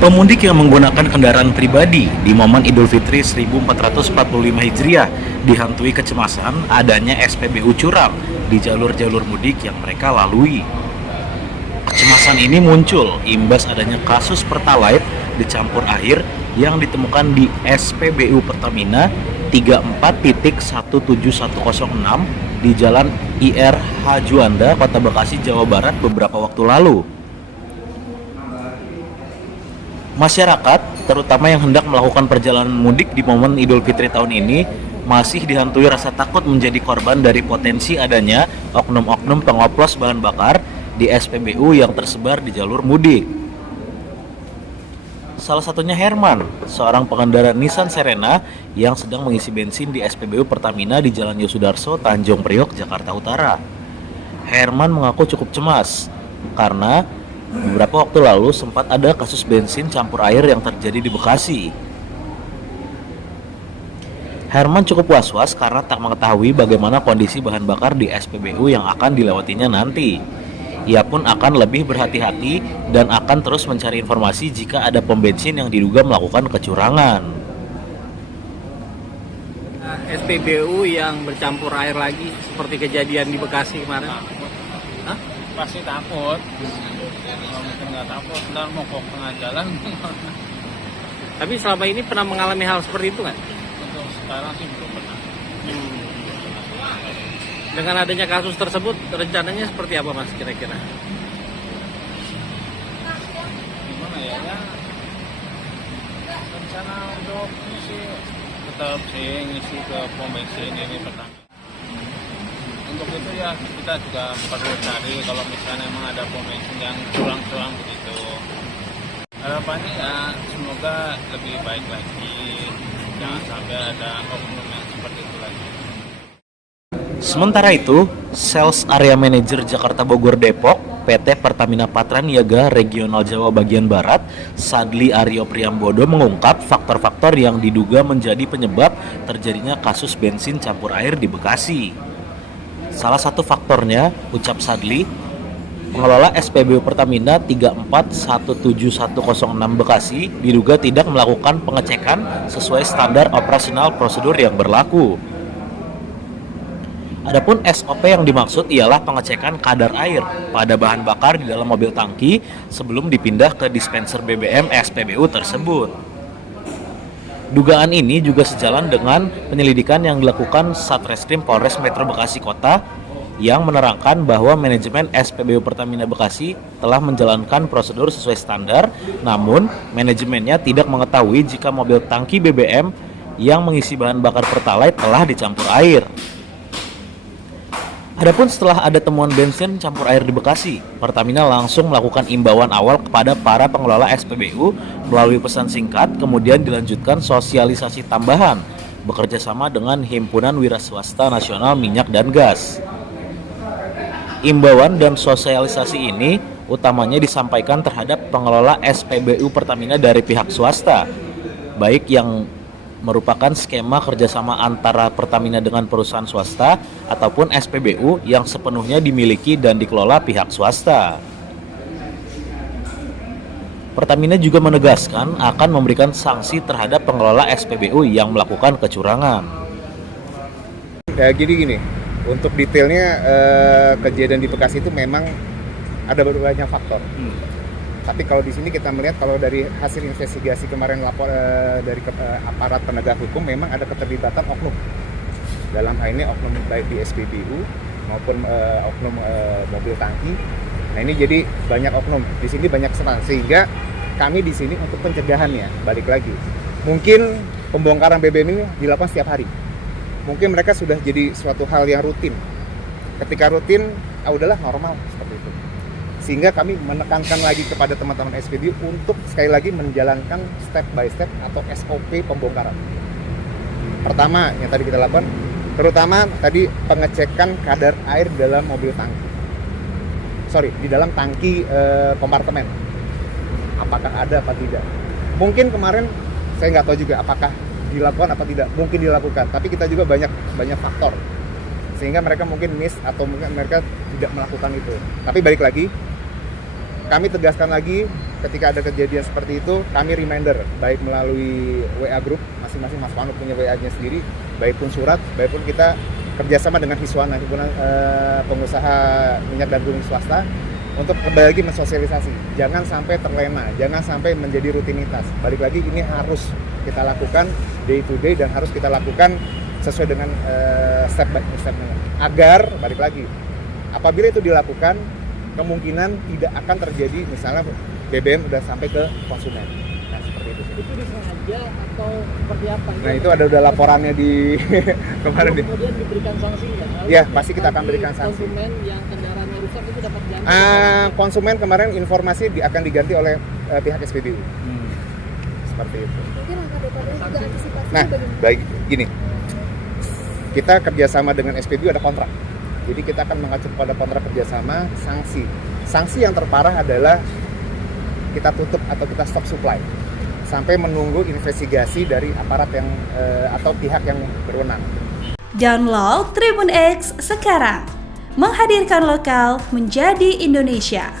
Pemudik yang menggunakan kendaraan pribadi di momen Idul Fitri 1445 Hijriah dihantui kecemasan adanya SPBU curang di jalur-jalur mudik yang mereka lalui. Kecemasan ini muncul imbas adanya kasus Pertalite dicampur air yang ditemukan di SPBU Pertamina 34.17106 di Jalan IR Hajuanda, Kota Bekasi, Jawa Barat beberapa waktu lalu. Masyarakat, terutama yang hendak melakukan perjalanan mudik di momen Idul Fitri tahun ini, masih dihantui rasa takut menjadi korban dari potensi adanya oknum-oknum pengoplos bahan bakar di SPBU yang tersebar di jalur mudik. Salah satunya Herman, seorang pengendara Nissan Serena yang sedang mengisi bensin di SPBU Pertamina di Jalan Yosudarso, Tanjung Priok, Jakarta Utara. Herman mengaku cukup cemas karena beberapa waktu lalu sempat ada kasus bensin campur air yang terjadi di Bekasi. Herman cukup was-was karena tak mengetahui bagaimana kondisi bahan bakar di SPBU yang akan dilewatinya nanti. Ia pun akan lebih berhati-hati dan akan terus mencari informasi jika ada pom bensin yang diduga melakukan kecurangan. SPBU yang bercampur air lagi seperti kejadian di Bekasi kemarin. Hah? Pasti takut. Kalau mungkin nggak takut, ntar mau ke tengah jalan. Tapi selama ini pernah mengalami hal seperti itu nggak? Untuk sekarang sih belum pernah. Dengan adanya kasus tersebut, rencananya seperti apa Mas kira-kira? Gimana ya? Rencana untuk ini sih tetap sih ngisi ke pom bensin ini pertama. Untuk itu ya kita juga perlu cari kalau misalnya memang ada pom bensin yang curang-curang begitu. Harapannya ya semoga lebih baik lagi, jangan sampai ada oknum yang seperti itu lagi. Sementara itu, Sales Area Manager Jakarta Bogor Depok PT Pertamina Patraniaga Regional Jawa Bagian Barat, Sadli Aryo Priambodo mengungkap faktor-faktor yang diduga menjadi penyebab terjadinya kasus bensin campur air di Bekasi. Salah satu faktornya, ucap Sadli, pengelola SPBU Pertamina 34.17106 Bekasi diduga tidak melakukan pengecekan sesuai standar operasional prosedur yang berlaku. Adapun SOP yang dimaksud ialah pengecekan kadar air pada bahan bakar di dalam mobil tangki sebelum dipindah ke dispenser BBM SPBU tersebut. Dugaan ini juga sejalan dengan penyelidikan yang dilakukan Satreskrim Polres Metro Bekasi Kota yang menerangkan bahwa manajemen SPBU Pertamina Bekasi telah menjalankan prosedur sesuai standar, namun manajemennya tidak mengetahui jika mobil tangki BBM yang mengisi bahan bakar Pertalite telah dicampur air. Adapun setelah ada temuan bensin campur air di Bekasi, Pertamina langsung melakukan imbauan awal kepada para pengelola SPBU melalui pesan singkat, kemudian dilanjutkan sosialisasi tambahan bekerja sama dengan Himpunan Wiraswasta Nasional Minyak dan Gas. Imbauan dan sosialisasi ini utamanya disampaikan terhadap pengelola SPBU Pertamina dari pihak swasta, baik yang merupakan skema kerjasama antara Pertamina dengan perusahaan swasta ataupun SPBU yang sepenuhnya dimiliki dan dikelola pihak swasta. Pertamina juga menegaskan akan memberikan sanksi terhadap pengelola SPBU yang melakukan kecurangan. Ya gini, untuk detailnya kejadian di Bekasi itu memang ada banyak faktor. Tapi kalau di sini kita melihat kalau dari hasil investigasi kemarin lapor dari aparat penegak hukum memang ada keterlibatan oknum. Dalam hal ini oknum baik di SPBU maupun oknum mobil tangki. Nah ini jadi banyak oknum. Di sini banyak serangan sehingga kami di sini untuk pencegahannya balik lagi. Mungkin pembongkaran BBM ini dilakukan setiap hari. Mungkin mereka sudah jadi suatu hal yang rutin. Ketika rutin, udahlah normal seperti itu. Sehingga kami menekankan lagi kepada teman-teman SPBU untuk sekali lagi menjalankan step by step atau SOP pembongkaran. Pertama yang tadi kita lakukan, terutama tadi pengecekan kadar air dalam mobil tangki. Di dalam tangki kompartemen. Apakah ada apa tidak? Mungkin kemarin saya nggak tahu juga apakah dilakukan apa tidak. Mungkin dilakukan, tapi kita juga banyak faktor sehingga mereka mungkin miss atau mungkin mereka tidak melakukan itu. Tapi balik lagi, kami tegaskan lagi ketika ada kejadian seperti itu, kami reminder baik melalui WA group, masing-masing Mas Panut punya WA-nya sendiri, baik pun surat, baik pun kita kerjasama dengan Hiswana, himpunan pengusaha minyak dan bumi swasta, untuk kembali lagi mensosialisasi. Jangan sampai terlena, jangan sampai menjadi rutinitas. Balik lagi, ini harus kita lakukan day to day dan harus kita lakukan sesuai dengan step by step-nya. Agar, balik lagi, apabila itu dilakukan, kemungkinan tidak akan terjadi misalnya BBM udah sampai ke konsumen. Nah, seperti itu. Itu disengaja atau seperti apa? Nah, itu ada udah laporannya di kemarin. Kemudian diberikan sanksi nggak? Iya, pasti kita akan berikan sanksi. Konsumen yang kendaraannya rusak itu dapat ganti? Konsumen kemarin informasi akan diganti oleh pihak SPBU. Seperti itu. Mungkin langkah DPR juga antisipasi Nah, bagaimana? baik gini. Kita kerjasama dengan SPBU ada kontrak. Jadi kita akan mengacu pada kontrak kerjasama, sanksi. Sanksi yang terparah adalah kita tutup atau kita stop supply sampai menunggu investigasi dari aparat yang atau pihak yang berwenang. Download Tribun X sekarang, menghadirkan lokal menjadi Indonesia.